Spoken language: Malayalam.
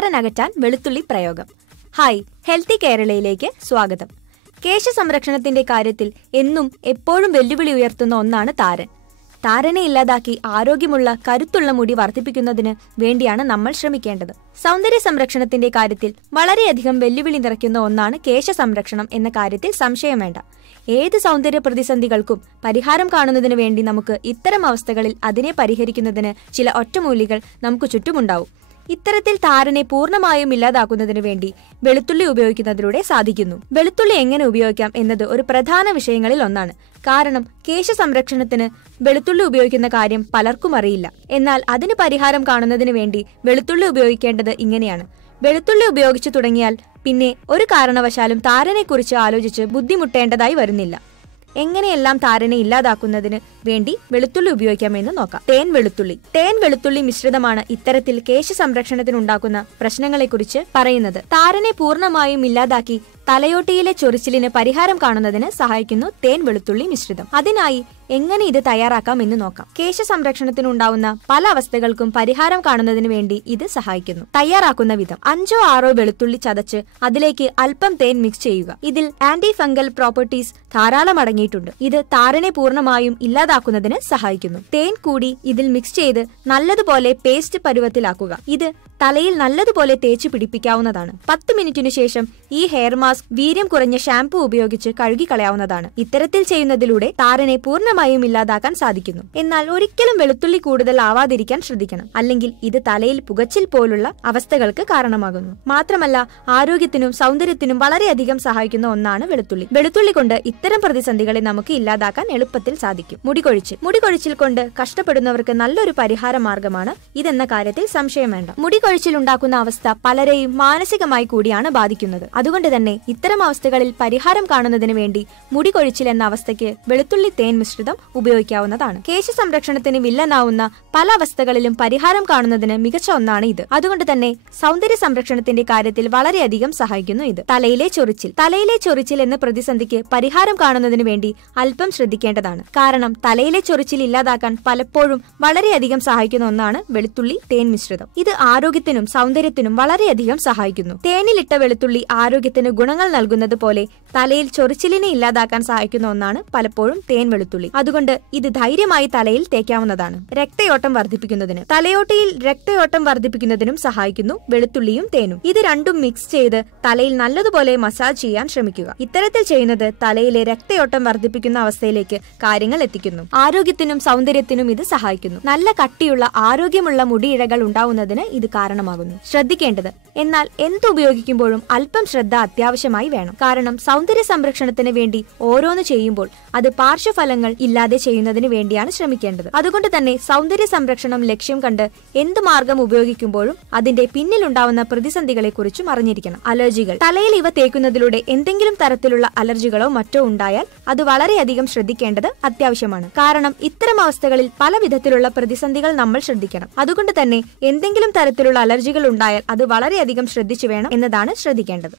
താരനകറ്റാൻ വെളുത്തുള്ളി പ്രയോഗം. ഹായ്, ഹെൽത്തി കേരളയിലേക്ക് സ്വാഗതം. കേശ സംരക്ഷണത്തിന്റെ കാര്യത്തിൽ എന്നും എപ്പോഴും വെല്ലുവിളി ഉയർത്തുന്ന ഒന്നാണ് താരൻ. താരനെ ഇല്ലാതാക്കി ആരോഗ്യമുള്ള കരുത്തുള്ള മുടി വർദ്ധിപ്പിക്കുന്നതിന് വേണ്ടിയാണ് നമ്മൾ ശ്രമിക്കേണ്ടത്. സൗന്ദര്യ സംരക്ഷണത്തിന്റെ കാര്യത്തിൽ വളരെയധികം വെല്ലുവിളി നിറയ്ക്കുന്ന ഒന്നാണ് കേശ സംരക്ഷണം എന്ന കാര്യത്തിൽ സംശയം വേണ്ട. ഏത് സൗന്ദര്യ പ്രതിസന്ധികൾക്കും പരിഹാരം കാണുന്നതിന് വേണ്ടി നമുക്ക് ഇത്തരം അവസ്ഥകളിൽ അതിനെ പരിഹരിക്കുന്നതിന് ചില ഒറ്റമൂലികൾ നമുക്ക് ചുറ്റുമുണ്ടാവും. ഇത്തരത്തിൽ താരനെ പൂർണ്ണമായും ഇല്ലാതാക്കുന്നതിന് വേണ്ടി വെളുത്തുള്ളി ഉപയോഗിക്കുന്നതിലൂടെ സാധിക്കുന്നു. വെളുത്തുള്ളി എങ്ങനെ ഉപയോഗിക്കാം എന്നത് ഒരു പ്രധാന വിഷയങ്ങളിൽ ഒന്നാണ്. കാരണം കേശ സംരക്ഷണത്തിന് വെളുത്തുള്ളി ഉപയോഗിക്കുന്ന കാര്യം പലർക്കും അറിയില്ല. എന്നാൽ അതിന് പരിഹാരം കാണുന്നതിന് വേണ്ടി വെളുത്തുള്ളി ഉപയോഗിക്കേണ്ടത് ഇങ്ങനെയാണ്. വെളുത്തുള്ളി ഉപയോഗിച്ചു തുടങ്ങിയാൽ പിന്നെ ഒരു കാരണവശാലും താരനെക്കുറിച്ച് ആലോചിച്ച് ബുദ്ധിമുട്ടേണ്ടതായി വരുന്നില്ല. എങ്ങനെയെല്ലാം താരനെ ഇല്ലാതാക്കുന്നതിന് വേണ്ടി വെളുത്തുള്ളി ഉപയോഗിക്കാമെന്ന് നോക്കാം. തേൻ വെളുത്തുള്ളി മിശ്രിതമാണ് ഇത്തരത്തിൽ കേശ സംരക്ഷണത്തിനുണ്ടാക്കുന്ന പ്രശ്നങ്ങളെക്കുറിച്ച് പറയുന്നത്. താരനെ പൂർണ്ണമായും ഇല്ലാതാക്കി തലയോട്ടിയിലെ ചൊറിച്ചിലിന് പരിഹാരം കാണുന്നതിന് സഹായിക്കുന്നു തേൻ വെളുത്തുള്ളി മിശ്രിതം. അതിനായി എങ്ങനെ ഇത് തയ്യാറാക്കാം എന്ന് നോക്കാം. കേശ സംരക്ഷണത്തിനുണ്ടാവുന്ന പല അവസ്ഥകൾക്കും പരിഹാരം കാണുന്നതിന് വേണ്ടി ഇത് സഹായിക്കുന്നു. തയ്യാറാക്കുന്ന വിധം: 5-6 വെളുത്തുള്ളി ചതച്ച് അതിലേക്ക് അല്പം തേൻ മിക്സ് ചെയ്യുക. ഇതിൽ ആന്റി ഫംഗൽ പ്രോപ്പർട്ടീസ് ധാരാളം അടങ്ങിയിട്ടുണ്ട്. ഇത് താരനെ പൂർണ്ണമായും ഇല്ലാതാക്കുന്നതിന് സഹായിക്കുന്നു. തേൻ കൂടി ഇതിൽ മിക്സ് ചെയ്ത് നല്ലതുപോലെ പേസ്റ്റ് പരുവത്തിലാക്കുക. ഇത് തലയിൽ നല്ലതുപോലെ തേച്ച് പിടിപ്പിക്കാവുന്നതാണ്. 10 മിനിറ്റിനു ശേഷം ഈ ഹെയർ മാസ്ക് വീര്യം കുറഞ്ഞ ഷാംപൂ ഉപയോഗിച്ച് കഴുകി കളയാവുന്നതാണ്. ഇത്തരത്തിൽ ചെയ്യുന്നതിലൂടെ താരനെ പൂർണ്ണമായും ഇല്ലാതാക്കാൻ സാധിക്കുന്നു. എന്നാൽ ഒരിക്കലും വെളുത്തുള്ളി കൂടുതൽ ആവാതിരിക്കാൻ ശ്രദ്ധിക്കണം. അല്ലെങ്കിൽ ഇത് തലയിൽ പുകച്ചിൽ പോലുള്ള അവസ്ഥകൾക്ക് കാരണമാകുന്നു. മാത്രമല്ല ആരോഗ്യത്തിനും സൗന്ദര്യത്തിനും വളരെയധികം സഹായിക്കുന്ന ഒന്നാണ് വെളുത്തുള്ളി. വെളുത്തുള്ളി കൊണ്ട് ഇത്തരം പ്രതിസന്ധികളെ നമുക്ക് ഇല്ലാതാക്കാൻ എളുപ്പത്തിൽ സാധിക്കും. മുടികൊഴിച്ചിൽ കൊണ്ട് കഷ്ടപ്പെടുന്നവർക്ക് നല്ലൊരു പരിഹാര മാർഗമാണ് ഇതെന്ന കാര്യത്തിൽ സംശയം വേണ്ട. മുടികൊഴിച്ചിൽ ഉണ്ടാക്കുന്ന അവസ്ഥ പലരെയും മാനസികമായി കൂടിയാണ് ബാധിക്കുന്നത്. അതുകൊണ്ട് തന്നെ ഇത്തരം അവസ്ഥകളിൽ പരിഹാരം കാണുന്നതിന് വേണ്ടി മുടികൊഴിച്ചിൽ എന്ന അവസ്ഥയ്ക്ക് വെളുത്തുള്ളി തേൻ മിശ്രിതം ഉപയോഗിക്കാവുന്നതാണ്. കേശ സംരക്ഷണത്തിന് വില്ലനാവുന്ന പല അവസ്ഥകളിലും പരിഹാരം കാണുന്നതിന് മികച്ച ഒന്നാണ് ഇത്. അതുകൊണ്ട് തന്നെ സൗന്ദര്യ സംരക്ഷണത്തിന്റെ കാര്യത്തിൽ വളരെയധികം സഹായിക്കുന്നു ഇത്. തലയിലെ ചൊറിച്ചിൽ എന്ന പ്രതിസന്ധിക്ക് പരിഹാരം കാണുന്നതിന് വേണ്ടി അല്പം ശ്രദ്ധിക്കേണ്ടതാണ്. കാരണം തലയിലെ ചൊറിച്ചിൽ ഇല്ലാതാക്കാൻ പലപ്പോഴും വളരെയധികം സഹായിക്കുന്ന ഒന്നാണ് വെളുത്തുള്ളി തേൻ മിശ്രിതം. ഇത് ആരോഗ്യത്തിനും സൗന്ദര്യത്തിനും വളരെയധികം സഹായിക്കുന്നു. തേനിലിട്ട വെളുത്തുള്ളി ആരോഗ്യത്തിന് ഗുണങ്ങൾ നൽകുന്നത് പോലെ തലയിൽ ചൊറിച്ചിലിനെ ഇല്ലാതാക്കാൻ സഹായിക്കുന്ന ഒന്നാണ് പലപ്പോഴും തേൻ വെളുത്തുള്ളി. അതുകൊണ്ട് ഇത് ധൈര്യമായി തലയിൽ തേക്കാവുന്നതാണ്. രക്തയോട്ടം വർദ്ധിപ്പിക്കുന്നതിന് തലയോട്ടിയിൽ രക്തയോട്ടം വർദ്ധിപ്പിക്കുന്നതിനും സഹായിക്കുന്നു വെളുത്തുള്ളിയും തേനും. ഇത് രണ്ടും മിക്സ് ചെയ്ത് തലയിൽ നല്ലതുപോലെ മസാജ് ചെയ്യാൻ ശ്രമിക്കുക. ഇത്തരത്തിൽ ചെയ്യുന്നത് തലയിലെ രക്തയോട്ടം വർദ്ധിപ്പിക്കുന്ന അവസ്ഥയിലേക്ക് കാര്യങ്ങൾ എത്തിക്കുന്നു. ആരോഗ്യത്തിനും സൗന്ദര്യത്തിനും ഇത് സഹായിക്കുന്നു. നല്ല കട്ടിയുള്ള ആരോഗ്യമുള്ള മുടിയിഴകൾ ഉണ്ടാവുന്നതിന് ഇത് കാരണമാകുന്നു. ശ്രദ്ധിക്കേണ്ടത്: എന്നാൽ എന്ത് ഉപയോഗിക്കുമ്പോഴും അല്പം ശ്രദ്ധ അത്യാവശ്യമായി വേണം. കാരണം സൗന്ദര്യ സംരക്ഷണത്തിന് വേണ്ടി ഓരോന്ന് ചെയ്യുമ്പോൾ അത് പാർശ്വഫലങ്ങൾ ഇല്ലാതെ ചെയ്യുന്നതിന് വേണ്ടിയാണ് ശ്രമിക്കേണ്ടത്. അതുകൊണ്ട് തന്നെ സൗന്ദര്യ സംരക്ഷണം ലക്ഷ്യം കണ്ട് എന്ത് മാർഗം ഉപയോഗിക്കുമ്പോഴും അതിന്റെ പിന്നിലുണ്ടാവുന്ന പ്രതിസന്ധികളെ കുറിച്ചും അറിഞ്ഞിരിക്കണം. അലർജികൾ: തലയിൽ ഇവ തേക്കുന്നതിലൂടെ എന്തെങ്കിലും തരത്തിലുള്ള അലർജികളോ മറ്റോ ഉണ്ടായാൽ അത് വളരെയധികം ശ്രദ്ധിക്കേണ്ടത് അത്യാവശ്യമാണ്. കാരണം ഇത്തരം അവസ്ഥകളിൽ പല വിധത്തിലുള്ള പ്രതിസന്ധികൾ നമ്മൾ ശ്രദ്ധിക്കണം. അതുകൊണ്ട് തന്നെ എന്തെങ്കിലും തരത്തിലുള്ള അലർജികൾ ഉണ്ടായാൽ അത് വളരെയധികം ശ്രദ്ധിച്ചു വേണം എന്നതാണ് ശ്രദ്ധിക്കേണ്ടത്.